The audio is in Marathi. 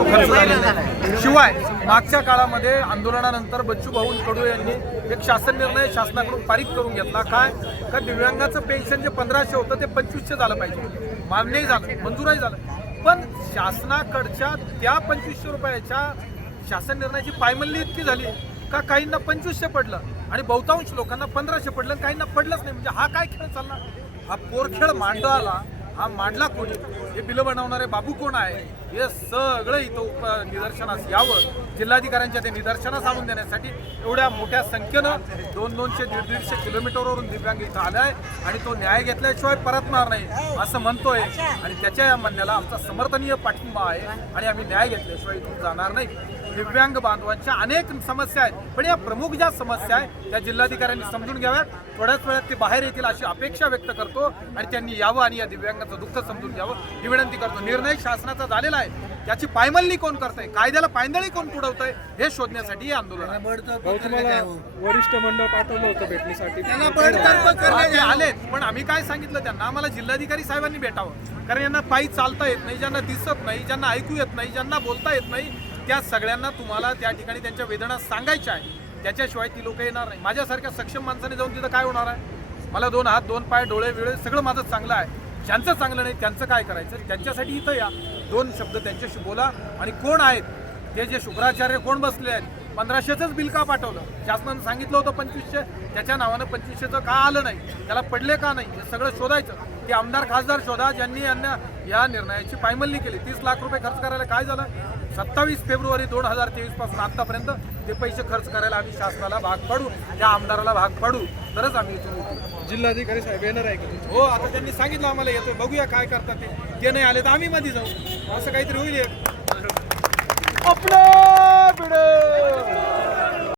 तो खर्च झालेला नाही। शिवाय मागच्या काळामध्ये आंदोलनानंतर बच्चू भाऊ कडू यांनी एक शासन निर्णय शासनाकडून पारित करून घेतला, काय का दिव्यांगाचं पेन्शन जे 1500 होतं ते 2500 झालं पाहिजे, मान्यही झालं, मंजूरही झालं। पण शासनाकडच्या त्या 2500 रुपयाच्या शासन निर्णयाची पायमल्ली इतकी झाली का काहींना 2500 पडलं आणि बहुतांश लोकांना 1500 पडलं, काहींना पडलंच नाही। म्हणजे हा काय खेळ चालला? हा पोरखेळ मांडला, हा मांडला कोणी? हे बिलं बनवणारे बाबू कोण आहे? हे सगळं इथं निदर्शनास यावं, जिल्हाधिकाऱ्यांच्या ते निदर्शनास आणून देण्यासाठी एवढ्या मोठ्या संख्येनं 200-200, 150 किलोमीटरवरून दिव्यांग इथं आलाय आणि तो न्याय घेतल्याशिवाय परतणार नाही असं म्हणतोय। आणि त्याच्या या म्हणण्याला आमचा समर्थनीय पाठिंबा आहे आणि आम्ही न्याय घेतल्याशिवाय इथून जाणार नाही। दिव्यांग बांधवांच्या अनेक समस्या आहेत, पण या प्रमुख ज्या समस्या आहेत त्या जिल्हाधिकाऱ्यांनी समजून घ्याव्यात, थोड्याच वेळात ते बाहेर येतील अशी अपेक्षा व्यक्त करतो आणि त्यांनी यावं आणि या दिव्यांगाचं दुःख समजून घ्यावं ही विनंती करतो। निर्णय शासनाचा झालेला आहे, त्याची पायमल्ली कोण करतंय, कायद्याला पायंदळी कोण तुडवतंय हे शोधण्यासाठी हे आंदोलन आहे। तुम्हाला वरिष्ठ मंडळ पाठवलं होतं भेटण्यासाठी, ते आलेत, पण आम्ही काय सांगितलं त्यांना, आम्हाला जिल्हाधिकारी साहेबांनी भेटावं, कारण यांना पायी चालता येत नाही, ज्यांना दिसत नाही, ज्यांना ऐकू येत नाही, ज्यांना बोलता येत नाही, त्या सगळ्यांना तुम्हाला त्या ठिकाणी त्यांच्या वेदना सांगायच्या आहे, त्याच्याशिवाय ती लोक येणार नाही। माझ्यासारख्या सक्षम माणसाने जाऊन तिथं काय होणार आहे? मला 2 हात 2 पाय डोळे विळे सगळं माझं चांगलं आहे, ज्यांचं चांगलं नाही त्यांचं काय करायचं? त्यांच्यासाठी इथं या, 2 शब्द त्यांच्याशी बोला। आणि कोण आहेत ते जे शुक्राचार्य कोण बसले आहेत? 1500च बिल का पाठवलं? शासनानं सांगितलं होतं 2500, त्याच्या नावानं 2500चं का आलं नाही? त्याला पडले का नाही? हे सगळं शोधायचं। ते आमदार खासदार शोधा ज्यांनी यांना या निर्णयाची पायमल्ली केली। 30 लाख रुपये खर्च करायला काय झालं? 27 फेब्रुवारी 2023 पासून आतापर्यंत ते पैसे खर्च करायला आम्ही शासनाला भाग पाडू, त्या आमदाराला भाग पाडू, तरच आम्ही इथून उठू। जिल्हाधिकारी साहेब येणार आहे का? हो, आता त्यांनी सांगितलं आम्हाला येतोय, बघूया काय करतात ते नाही आले तर आम्ही मध्ये जाऊ, असं काहीतरी होईल। आपलं